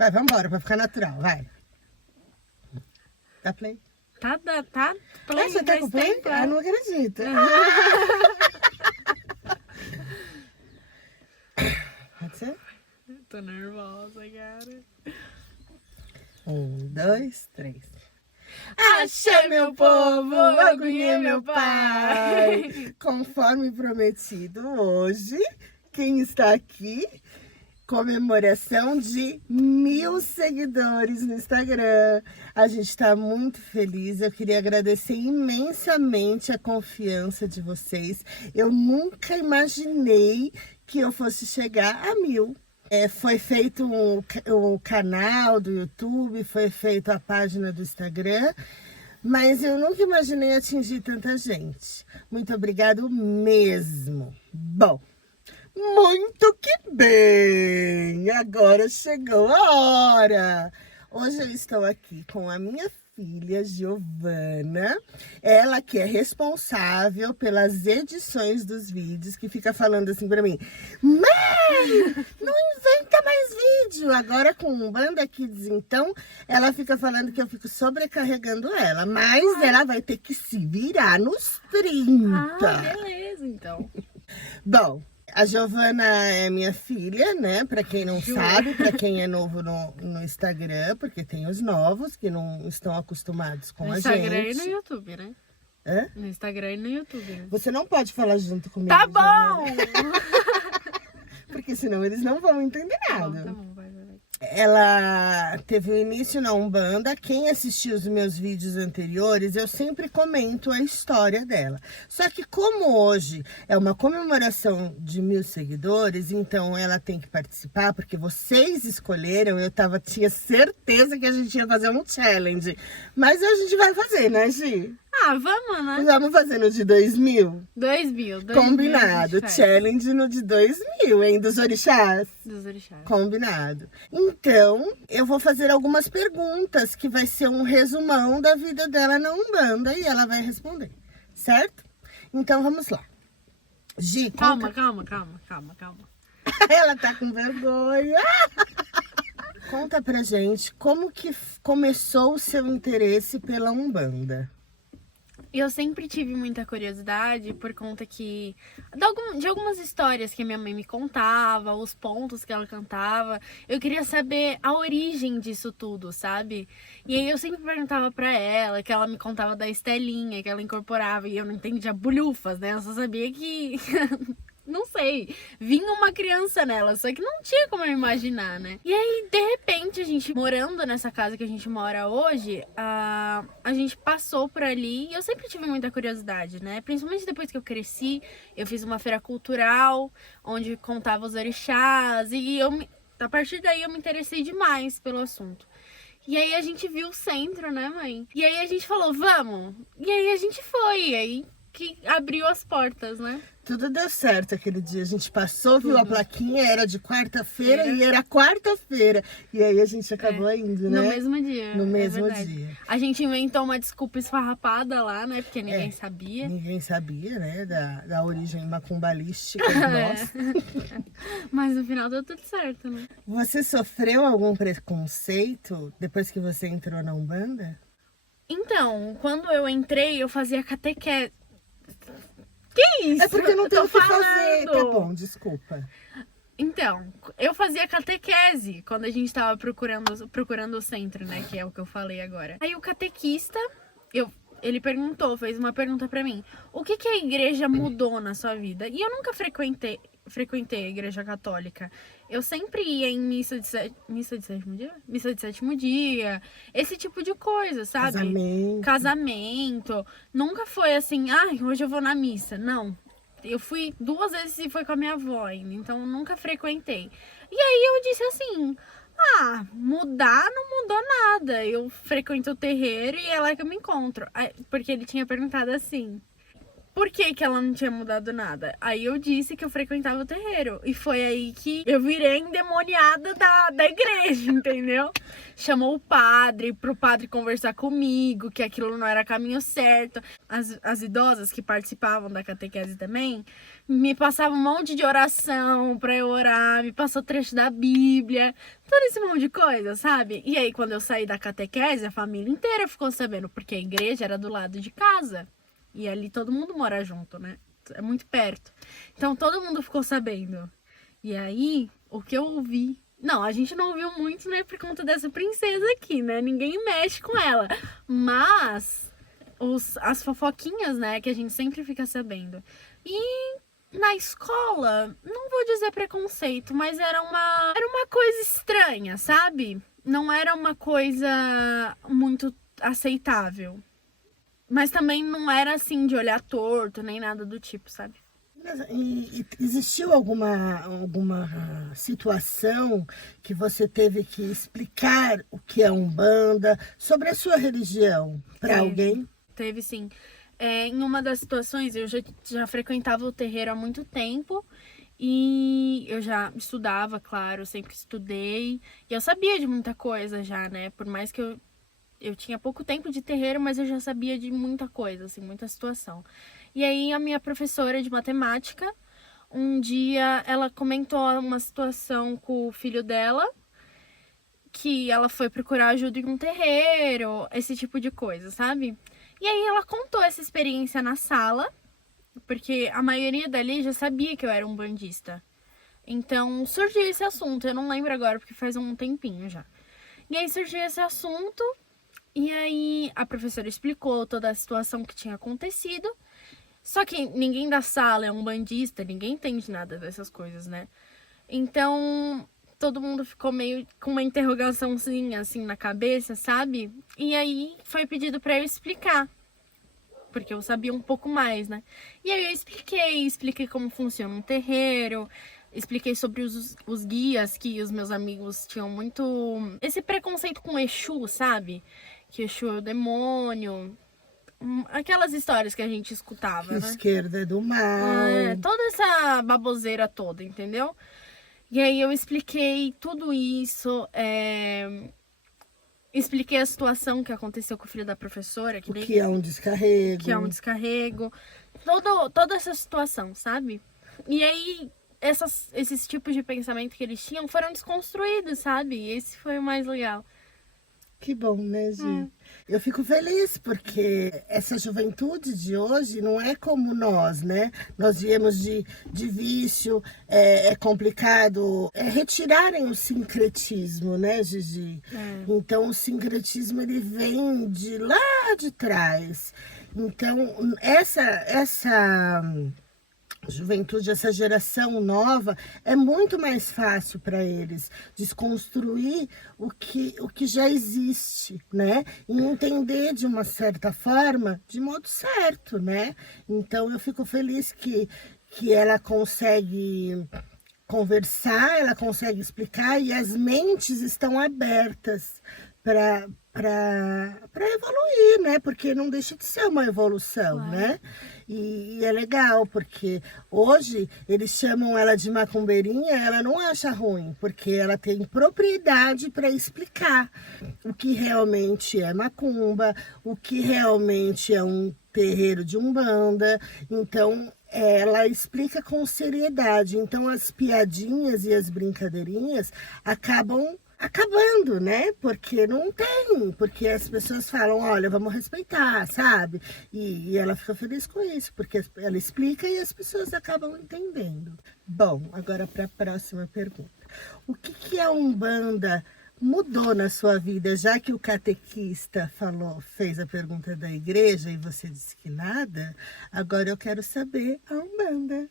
Vai, vambora, pra ficar natural, vai. Dá play. Tá Ah, play, você tá com play? tempo, Ah, não acredito. Pode ser? Tô nervosa, cara. 1, 2, 3. Axé, meu povo, agunhê, meu pai. Conforme prometido, hoje, quem está aqui? Comemoração de 1000 seguidores no Instagram. A gente está muito feliz. Eu queria agradecer imensamente a confiança de vocês. Eu nunca imaginei que eu fosse chegar a 1000. Foi feito o canal do YouTube, foi feita a página do Instagram, mas eu nunca imaginei atingir tanta gente. Muito obrigado mesmo. Bom, muito que bem! Agora chegou a hora! Hoje eu estou aqui com a minha filha Giovana, ela que é responsável pelas edições dos vídeos, que fica falando assim pra mim: mãe, não inventa mais vídeo! Agora com o Banda Kids, então, ela fica falando que eu fico sobrecarregando ela, mas ela vai ter que se virar nos 30. Beleza, então. Bom, a Giovana é minha filha, né? Pra quem não sabe, pra quem é novo no Instagram, porque tem os novos que não estão acostumados com No a Instagram gente. e no YouTube, né? Hã? No Instagram e no YouTube, né? Você não pode falar junto comigo. Tá Giovana, bom! porque senão eles não vão entender nada. Tá bom, vai. Ela teve o início na Umbanda. Quem assistiu os meus vídeos anteriores, eu sempre comento a história dela. Só que como hoje é uma comemoração de 1000 seguidores, então ela tem que participar, porque vocês escolheram, tinha certeza que a gente ia fazer um challenge. Mas a gente vai fazer, né, Gi? Ah, vamos, né? Vamos fazer no de 2000? 2000. Combinado. Challenge no de 2000, hein? Dos orixás. Dos orixás. Combinado. Então, eu vou fazer algumas perguntas, que vai ser um resumão da vida dela na Umbanda, e ela vai responder, certo? Então, vamos lá. Gi, Calma. Ela tá com vergonha. Conta pra gente como que começou o seu interesse pela Umbanda. Eu sempre tive muita curiosidade por conta de algumas histórias que minha mãe me contava, os pontos que ela cantava. Eu queria saber a origem disso tudo, sabe? E aí eu sempre perguntava pra ela, que ela me contava da Estelinha, que ela incorporava, e eu não entendia bulhufas, né? Eu só sabia que... Não sei, vinha uma criança nela, só que não tinha como eu imaginar, né? E aí, de repente, a gente morando nessa casa que a gente mora hoje, a gente passou por ali e eu sempre tive muita curiosidade, né? Principalmente depois que eu cresci, eu fiz uma feira cultural, onde contava os orixás, e a partir daí eu me interessei demais pelo assunto. E aí a gente viu o centro, né, mãe? E aí a gente falou, vamos! E aí a gente foi, e aí que abriu as portas, né? Tudo deu certo aquele dia. A gente passou, viu a plaquinha, era de quarta-feira e era quarta-feira. E aí a gente acabou indo, né? No mesmo dia. No mesmo dia. A gente inventou uma desculpa esfarrapada lá, né? Porque ninguém sabia. Ninguém sabia, né? Da origem macumbalística de nós. Mas no final deu tudo certo, né? Você sofreu algum preconceito depois que você entrou na Umbanda? Então, quando eu entrei, eu fazia catequese. Que isso? É porque não tem o que falando. fazer. Tá bom, desculpa. Então, eu fazia catequese quando a gente tava procurando o centro, né? Que é o que eu falei agora. Aí o catequista, ele fez uma pergunta pra mim. O que a igreja mudou na sua vida? E eu nunca frequentei a igreja católica. Eu sempre ia em missa de sétimo dia? Missa de sétimo dia. Esse tipo de coisa, sabe? Casamento. Nunca foi assim, hoje eu vou na missa. Não. Eu fui 2 vezes e foi com a minha avó ainda. Então, eu nunca frequentei. E aí, eu disse assim... mudar não mudou nada. Eu frequento o terreiro e é lá que eu me encontro. Porque ele tinha perguntado assim... por que que ela não tinha mudado nada? Aí eu disse que eu frequentava o terreiro. E foi aí que eu virei endemoniada da igreja, entendeu? Chamou o padre, pro padre conversar comigo, que aquilo não era caminho certo. As idosas que participavam da catequese também, me passavam um monte de oração pra eu orar, me passou trecho da Bíblia, todo esse monte de coisa, sabe? E aí, quando eu saí da catequese, a família inteira ficou sabendo, porque a igreja era do lado de casa. E ali todo mundo mora junto, né? É muito perto. Então todo mundo ficou sabendo. E aí, o que eu ouvi... Não, a gente não ouviu muito, né? Por conta dessa princesa aqui, né? Ninguém mexe com ela. Mas as fofoquinhas, né? Que a gente sempre fica sabendo. E na escola, não vou dizer preconceito, mas era uma coisa estranha, sabe? Não era uma coisa muito aceitável. Mas também não era assim de olhar torto, nem nada do tipo, sabe? E existiu alguma situação que você teve que explicar o que é Umbanda, sobre a sua religião, para alguém? Teve sim. Em uma das situações, eu já frequentava o terreiro há muito tempo. E eu já estudava, claro, eu sempre estudei. E eu sabia de muita coisa já, né? Por mais que eu tinha pouco tempo de terreiro, mas eu já sabia de muita coisa, assim, muita situação. E aí a minha professora de matemática, um dia ela comentou uma situação com o filho dela, que ela foi procurar ajuda em um terreiro, esse tipo de coisa, sabe? E aí ela contou essa experiência na sala, porque a maioria dali já sabia que eu era umbandista. Então surgiu esse assunto, eu não lembro agora, porque faz um tempinho já. E aí surgiu esse assunto. E aí a professora explicou toda a situação que tinha acontecido. Só que ninguém da sala é umbandista, ninguém entende nada dessas coisas, né? Então todo mundo ficou meio com uma interrogaçãozinha assim na cabeça, sabe? E aí foi pedido pra eu explicar, porque eu sabia um pouco mais, né? E aí eu expliquei como funciona um terreiro, expliquei sobre os guias, que os meus amigos tinham muito esse preconceito com Exu, sabe? Que Exu é o demônio. Aquelas histórias que a gente escutava, né? Esquerda é do mal. Toda essa baboseira toda, entendeu? E aí eu expliquei tudo isso, expliquei a situação que aconteceu com o filho da professora. Que é um descarrego. Que é um descarrego. Toda essa situação, sabe? E aí esses tipos de pensamento que eles tinham foram desconstruídos, sabe? E esse foi o mais legal. Que bom, né, Gi? Eu fico feliz porque essa juventude de hoje não é como nós, né? Nós viemos de vício, é complicado retirarem o sincretismo, né, Gigi? Então, o sincretismo, ele vem de lá de trás. Então, essa juventude, essa geração nova, é muito mais fácil para eles desconstruir o que já existe, né? E entender de uma certa forma, de modo certo, né? Então eu fico feliz que ela consegue conversar, ela consegue explicar e as mentes estão abertas para evoluir, né? Porque não deixa de ser uma evolução, claro, né? E é legal, porque hoje eles chamam ela de macumbeirinha, ela não acha ruim, porque ela tem propriedade para explicar o que realmente é macumba, o que realmente é um terreiro de umbanda. Então, ela explica com seriedade. Então, as piadinhas e as brincadeirinhas acabam acabando, né? Porque não tem, porque as pessoas falam, olha, vamos respeitar, sabe? E ela fica feliz com isso, porque ela explica e as pessoas acabam entendendo. Bom, agora para a próxima pergunta. O que a Umbanda mudou na sua vida, já que o catequista fez a pergunta da igreja e você disse que nada? Agora eu quero saber a Umbanda.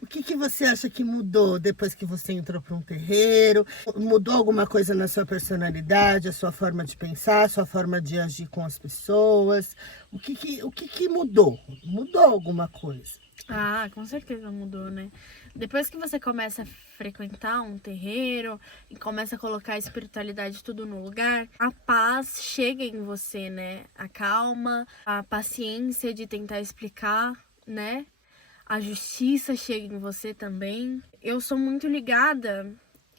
O que você acha que mudou depois que você entrou para um terreiro? Mudou alguma coisa na sua personalidade, a sua forma de pensar, a sua forma de agir com as pessoas? O que mudou? Mudou alguma coisa? Ah, com certeza mudou, né? Depois que você começa a frequentar um terreiro e começa a colocar a espiritualidade tudo no lugar, a paz chega em você, né? A calma, a paciência de tentar explicar, né? A justiça chega em você também. Eu sou muito ligada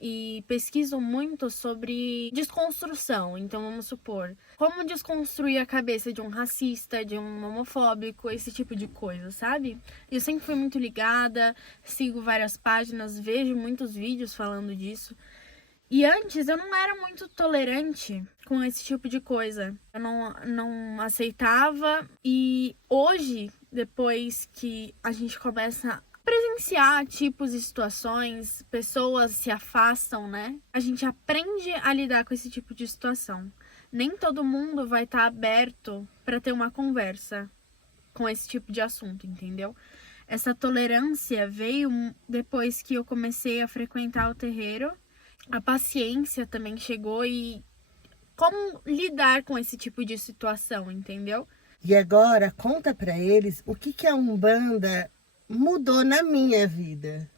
e pesquiso muito sobre desconstrução. Então, vamos supor, como desconstruir a cabeça de um racista, de um homofóbico, esse tipo de coisa, sabe? Eu sempre fui muito ligada, sigo várias páginas, vejo muitos vídeos falando disso. E antes eu não era muito tolerante com esse tipo de coisa. Eu não aceitava. E hoje, depois que a gente começa a presenciar tipos e situações, pessoas se afastam, né? A gente aprende a lidar com esse tipo de situação. Nem todo mundo vai estar aberto para ter uma conversa com esse tipo de assunto, entendeu? Essa tolerância veio depois que eu comecei a frequentar o terreiro. A paciência também chegou e como lidar com esse tipo de situação, entendeu? E agora, conta pra eles o que que a Umbanda mudou na minha vida.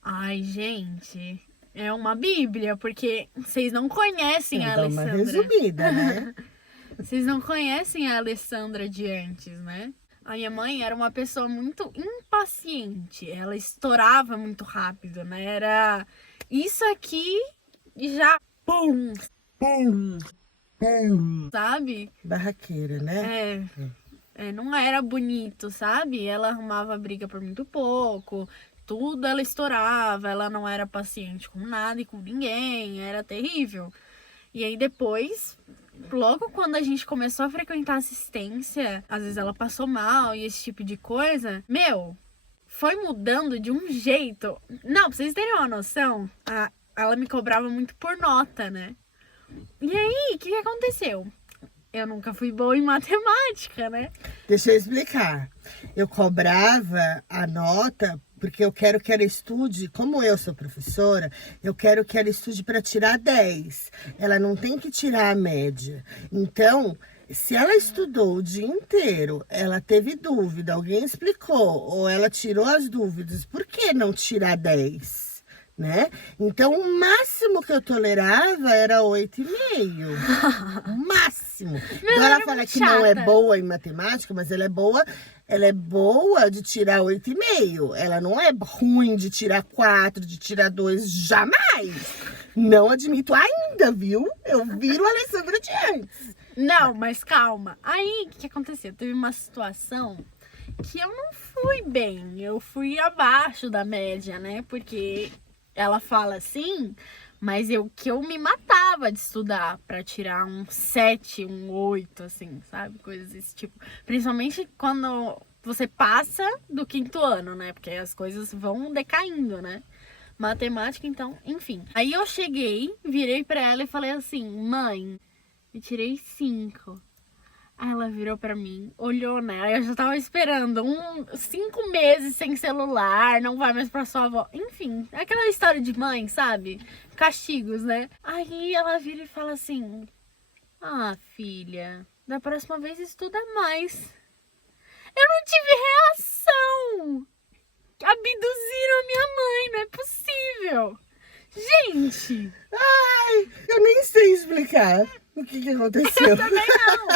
Ai, gente, é uma bíblia, porque vocês não conhecem a Dá uma Alessandra. resumida, né? Vocês não conhecem a Alessandra de antes, né? A minha mãe era uma pessoa muito impaciente. Ela estourava muito rápido, né? Era isso aqui e já pum, Pum, pum. sabe? Barraqueira, né? Não era bonito, sabe? Ela arrumava briga por muito pouco, tudo ela estourava, ela não era paciente com nada e com ninguém, era terrível. E aí depois, logo quando a gente começou a frequentar assistência, às vezes ela passou mal e esse tipo de coisa, foi mudando de um jeito. Não, pra vocês terem uma noção, ela me cobrava muito por nota, né? E aí, o que aconteceu? Eu nunca fui boa em matemática, né? Deixa eu explicar. Eu cobrava a nota porque eu quero que ela estude, como eu sou professora, eu quero que ela estude para tirar 10. Ela não tem que tirar a média. Então, se ela estudou o dia inteiro, ela teve dúvida, alguém explicou, ou ela tirou as dúvidas, por que não tirar 10? Né? Então, o máximo que eu tolerava era 8,5. O máximo. Então, ela fala que não é boa em matemática, mas ela é boa de tirar 8,5. Ela não é ruim de tirar 4, de tirar 2, jamais. Não admito ainda, viu? Eu viro a Alessandra de antes. Não, mas calma. Aí, o que aconteceu? Teve uma situação que eu não fui bem. Eu fui abaixo da média, né? Porque ela fala assim, mas eu me matava de estudar pra tirar um 7, um 8, assim, sabe? Coisas desse tipo. Principalmente quando você passa do 5º ano, né? Porque as coisas vão decaindo, né? Matemática, então, enfim. Aí eu cheguei, virei pra ela e falei assim, mãe, eu tirei 5. Aí ela virou pra mim, olhou, né? Aí eu já tava esperando 5 meses sem celular, não vai mais pra sua avó. Enfim, aquela história de mãe, sabe? Castigos, né? Aí ela vira e fala assim, ah, filha, da próxima vez estuda mais. Eu não tive reação. Abduziram a minha mãe, não é possível. Gente! Ai, eu nem sei explicar o que aconteceu. Eu também não.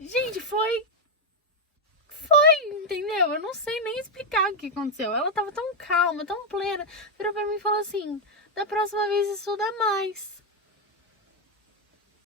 Gente, foi, entendeu? Eu não sei nem explicar o que aconteceu. Ela tava tão calma, tão plena. Virou pra mim e falou assim, da próxima vez estuda mais.